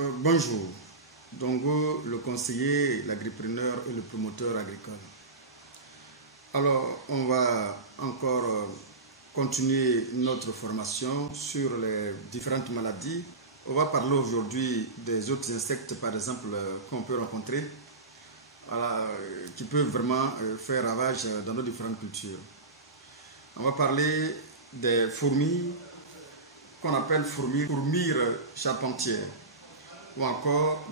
Bonjour, Dongo, le conseiller, l'agripreneur et le promoteur agricole. Alors, on va encore continuer notre formation sur les différentes maladies. On va parler aujourd'hui des autres insectes, par exemple, qu'on peut rencontrer, qui peuvent vraiment faire ravage dans nos différentes cultures. On va parler des fourmis, qu'on appelle fourmires charpentières, ou encore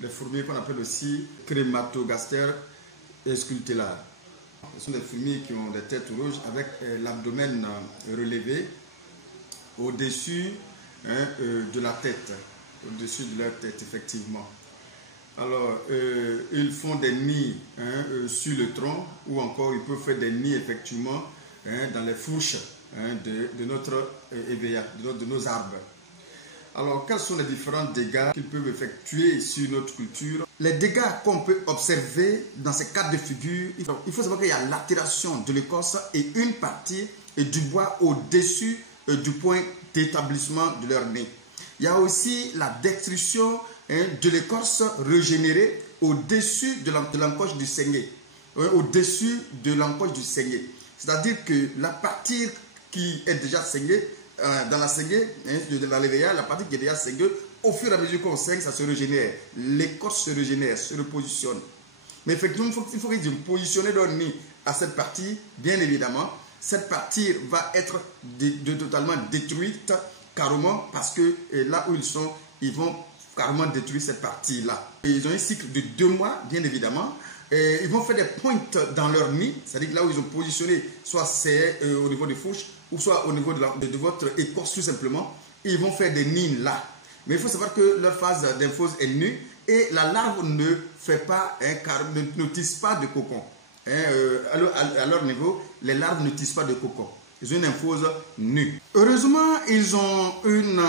les fourmis qu'on appelle aussi Crématogaster scultellae. Ce sont des fourmis qui ont des têtes rouges avec l'abdomen relevé au-dessus de la tête, au-dessus de leur tête, effectivement. Alors, ils font des nids sur le tronc, ou encore ils peuvent faire des nids, effectivement, dans les fourches de notre EVA, de nos arbres. Alors, quels sont les différents dégâts qu'ils peuvent effectuer sur notre culture? Les dégâts qu'on peut observer dans ces cas de figure, il faut savoir qu'il y a l'altération de l'écorce et une partie du bois au-dessus du point d'établissement de leur nez. Il y a aussi la destruction de l'écorce régénérée au-dessus de l'encoche du saignée. Au-dessus de l'encoche du saignée. C'est-à-dire que la partie qui est déjà saignée, dans la saignée, de la lévéa, la partie qui est déjà saignée, au fur et à mesure qu'on saigne, ça se régénère. L'écorce se régénère, se repositionne. Mais effectivement, il faut qu'ils positionner leur nid à cette partie, bien évidemment. Cette partie va être totalement détruite, carrément, parce que là où ils sont, ils vont carrément détruire cette partie-là. Ils ont un cycle de 2 mois, bien évidemment. Et ils vont faire des pointes dans leur nid, c'est-à-dire là où ils ont positionné, soit c'est au niveau des fourches, ou soit au niveau de votre écorce tout simplement. Et ils vont faire des nids là. Mais il faut savoir que leur phase d'infose est nue et la larve ne fait pas, ne tisse pas de cocon. À leur niveau, les larves ne tissent pas de cocon. Ils ont une infose nue. Heureusement, ils ont une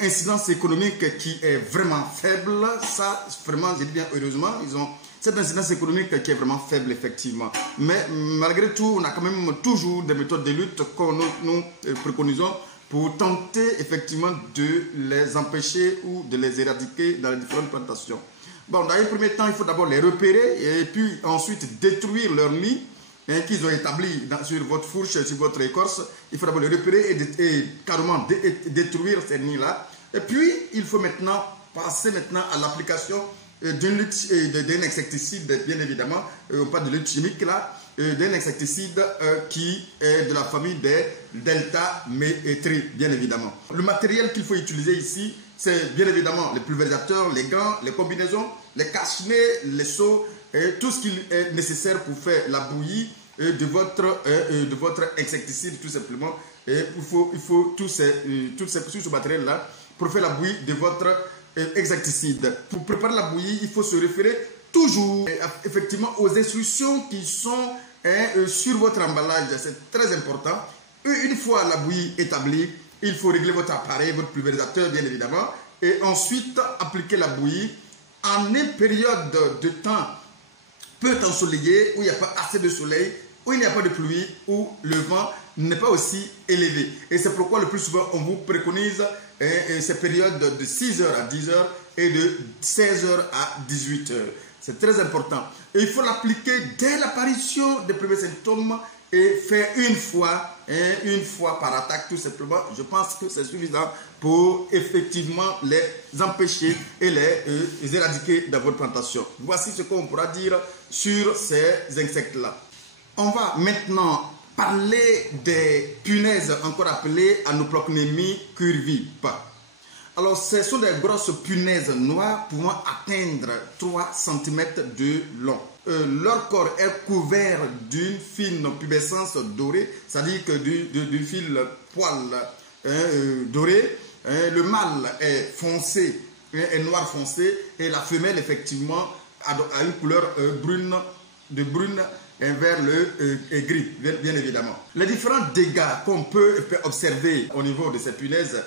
incidence économique qui est vraiment faible. Ça, vraiment, je dis bien heureusement, ils ont cette incidence économique qui est vraiment faible, effectivement. Mais malgré tout, on a quand même toujours des méthodes de lutte que nous préconisons pour tenter, effectivement, de les empêcher ou de les éradiquer dans les différentes plantations. Bon, dans un premier temps, il faut d'abord les repérer et puis ensuite détruire leur nid qu'ils ont établi sur votre fourche, sur votre écorce. Il faut d'abord les repérer et carrément détruire ces nids-là. Et puis, il faut maintenant passer à l'application d'un insecticide, bien évidemment. On parle de lutte chimique là, d'un insecticide qui est de la famille des delta-métri, bien évidemment. Le matériel qu'il faut utiliser ici, c'est bien évidemment les pulvérisateurs, les gants, les combinaisons, les cache-nez, les seaux, tout ce qui est nécessaire pour faire la bouillie de votre insecticide, tout simplement. Et il faut tout ce matériel-là pour faire la bouillie de votre insecticide. Pour préparer la bouillie, il faut se référer toujours effectivement aux instructions qui sont sur votre emballage. C'est très important. Une fois la bouillie établie, il faut régler votre appareil, votre pulvérisateur, bien évidemment, et ensuite appliquer la bouillie en une période de temps peu ensoleillée, où il n'y a pas assez de soleil, où il n'y a pas de pluie, où le vent n'est pas aussi élevé. Et c'est pourquoi le plus souvent on vous préconise ces périodes de 6h à 10h et de 16h à 18h. C'est très important. Et il faut l'appliquer dès l'apparition des premiers symptômes et faire une fois par attaque, tout simplement. Je pense que c'est suffisant pour effectivement les empêcher et les éradiquer dans votre plantation. Voici ce qu'on pourra dire sur ces insectes-là. On va maintenant parler des punaises, encore appelées Anoplocnémie curvip. Alors, ce sont des grosses punaises noires pouvant atteindre 3 cm de long. Leur corps est couvert d'une fine pubescence dorée, c'est-à-dire que du fil poil doré. Le mâle est foncé, est noir foncé, et la femelle, effectivement, a une couleur brune vers le gris, bien évidemment. Les différents dégâts qu'on peut observer au niveau de ces punaises,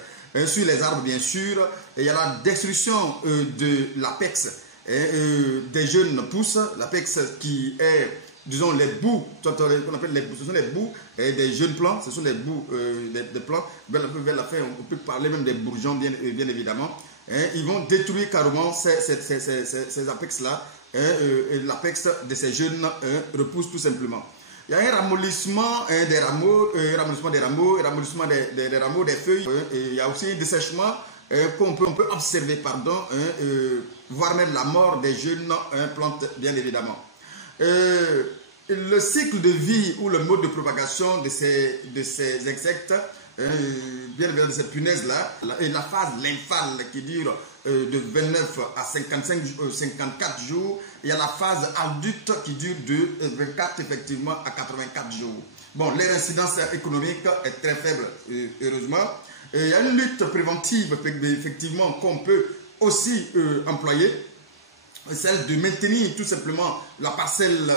sur les arbres, bien sûr, il y a la destruction de l'apex des jeunes pousses, l'apex qui est, disons, les bouts, qu'on appelle les bouts, ce sont les bouts des jeunes plants, ce sont les bouts des plants. Vers la fin, on peut parler même des bourgeons, bien évidemment. ils vont détruire carrément ces apex-là. Et l'apex de ces jeunes repousse tout simplement. Il y a un ramollissement des rameaux, ramollissement des rameaux, des feuilles. Et il y a aussi un dessèchement qu'on peut observer, pardon, voire même la mort des jeunes plantes, bien évidemment. Le cycle de vie ou le mode de propagation de ces insectes, bien évidemment de cette punaise-là, et la phase lymphale qui dure de 29 à 54 jours. Il y a la phase adulte qui dure de 24 effectivement à 84 jours. Bon, leur incidence économique est très faible, heureusement. Et il y a une lutte préventive effectivement qu'on peut aussi employer, celle de maintenir tout simplement la parcelle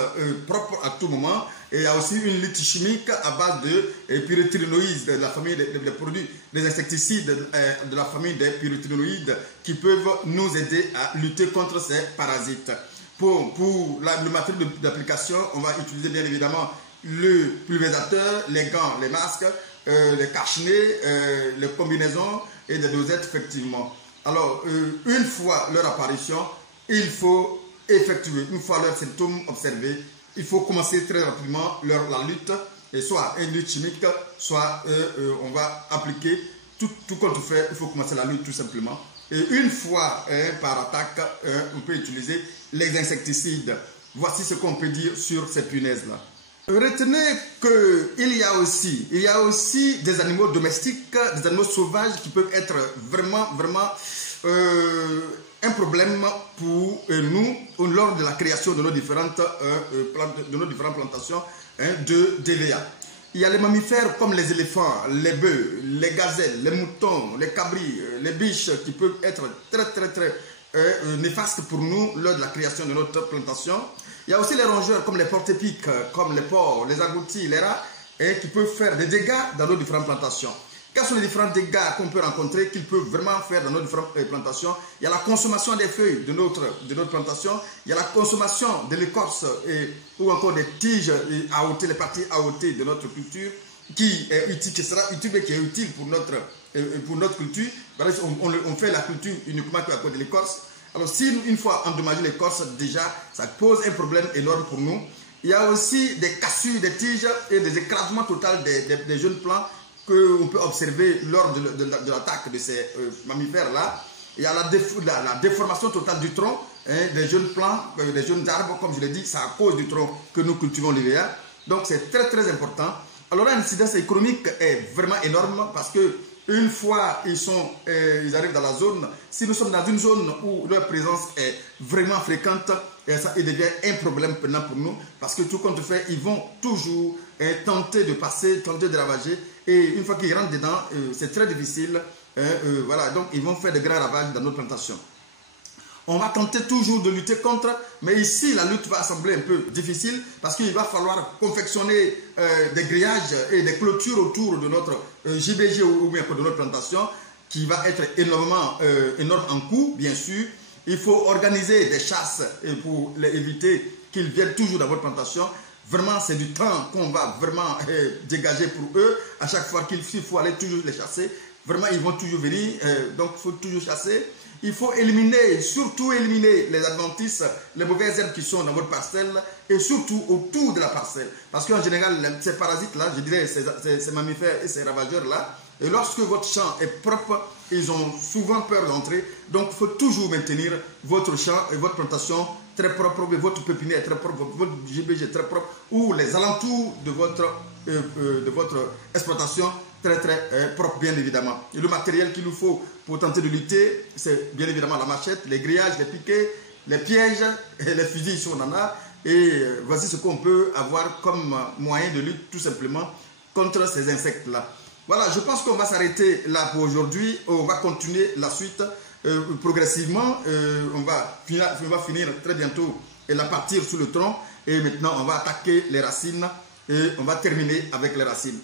propre à tout moment. Et il y a aussi une lutte chimique à base de pyrethroïdes, de la famille des produits, des insecticides de la famille des pyrethroïdes qui peuvent nous aider à lutter contre ces parasites. Pour le matériel d'application, on va utiliser bien évidemment le pulvérisateur, les gants, les masques, les cache-nez, les combinaisons et des dosettes effectivement. Alors, une fois leur apparition, il faut effectuer, une fois leurs symptômes observés, il faut commencer très rapidement la lutte, et soit une lutte chimique, soit on va appliquer tout qu'on fait, il faut commencer la lutte tout simplement. Et une fois par attaque, on peut utiliser les insecticides. Voici ce qu'on peut dire sur ces punaises-là. Retenez qu'il y a aussi des animaux domestiques, des animaux sauvages qui peuvent être vraiment un problème pour nous lors de la création de nos différentes plantations de DVA. Il y a les mammifères comme les éléphants, les bœufs, les gazelles, les moutons, les cabris, les biches qui peuvent être très néfastes pour nous lors de la création de notre plantation. Il y a aussi les rongeurs comme les porte-épics, comme les porcs, les agoutis, les rats, qui peuvent faire des dégâts dans nos différentes plantations. Quels sont les différents dégâts qu'on peut rencontrer, qu'ils peuvent vraiment faire dans nos différentes plantations? Il y a la consommation des feuilles de notre plantation, il y a la consommation de l'écorce ou encore des tiges AOT, les parties AOT de notre culture, qui est utile, qui sera utile mais qui est utile pour notre culture. On fait la culture uniquement à cause de l'écorce. Alors si une fois endommagé l'écorce, déjà, ça pose un problème énorme pour nous. Il y a aussi des cassures des tiges et des écrasements totaux des jeunes plants qu'on peut observer lors de l'attaque de ces mammifères-là. Il y a la déformation totale du tronc des jeunes plants, des jeunes arbres, comme je l'ai dit, c'est à cause du tronc que nous cultivons l'IVA. Donc c'est très important. Alors l'incidence économique est vraiment énorme parce que une fois ils arrivent dans la zone, si nous sommes dans une zone où leur présence est vraiment fréquente, ça devient un problème maintenant pour nous parce que tout compte fait, ils vont toujours tenter de passer, tenter de ravager. Et une fois qu'ils rentrent dedans, c'est très difficile. Voilà, donc ils vont faire de grands ravages dans nos plantations. On va tenter toujours de lutter contre, mais ici la lutte va sembler un peu difficile parce qu'il va falloir confectionner des grillages et des clôtures autour de notre JBG ou bien de notre plantation qui va être énorme en coût, bien sûr. Il faut organiser des chasses pour éviter qu'ils viennent toujours dans votre plantation. Vraiment, c'est du temps qu'on va vraiment dégager pour eux. À chaque fois qu'il faut aller toujours les chasser, vraiment, ils vont toujours venir. Donc, il faut toujours chasser. Il faut surtout éliminer les adventices, les mauvaises herbes qui sont dans votre parcelle et surtout autour de la parcelle. Parce qu'en général, ces parasites-là, je dirais ces mammifères et ces ravageurs-là, et lorsque votre champ est propre, ils ont souvent peur d'entrer. Donc, il faut toujours maintenir votre champ et votre plantation très propre, votre pépinière très propre, votre GBG très propre, ou les alentours de votre exploitation très propre, bien évidemment. Et le matériel qu'il nous faut pour tenter de lutter, c'est bien évidemment la machette, les grillages, les piquets, les pièges et les fusils si on en a. Et voici ce qu'on peut avoir comme moyen de lutte tout simplement contre ces insectes-là. Voilà, je pense qu'on va s'arrêter là pour aujourd'hui. On va continuer la suite progressivement. On va finir très bientôt et la partir sur le tronc. Et maintenant, on va attaquer les racines et on va terminer avec les racines.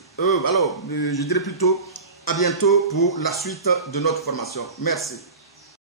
Alors, je dirais plutôt à bientôt pour la suite de notre formation. Merci.